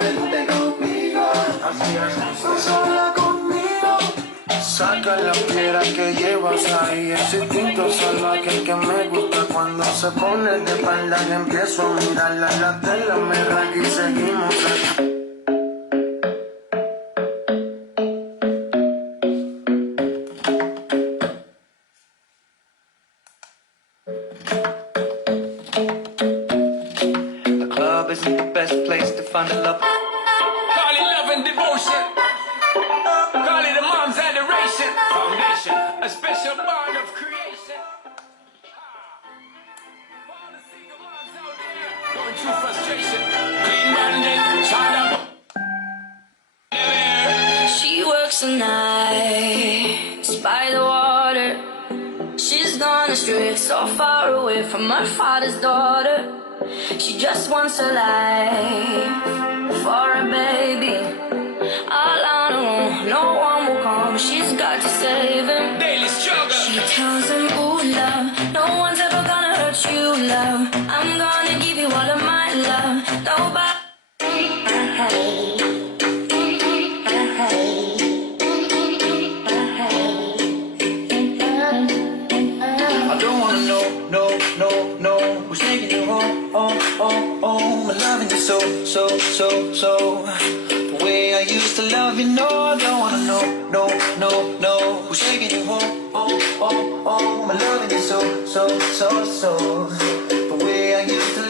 Vente conmigo, así es, sola conmigo. Saca la piedra que llevas ahí, ese instinto salvaje que me gusta cuando se pone de espalda y empiezo a mirarla, la tela me raca y seguimos aquí. The club isn't the best place to find a love. Call it love and devotion. Call it a mom's adoration. Foundation, a special bond of creation. For all the single moms out there going through frustration. Clean bandit, child up. She works the nights by the water. She's gone astray, so far away from her father's daughter. She just wants a life for a baby. All on her own, no one will come. She's got to save him. Daily struggle. She tells him, ooh, love, no one's ever gonna hurt you, love. I'm gonna give you all of my love. Nobody. I don't wanna know who's taking you home, I'm loving you so. The way I used to love you, no, I don't wanna know who's taking you home, I'm loving you so. The way I used to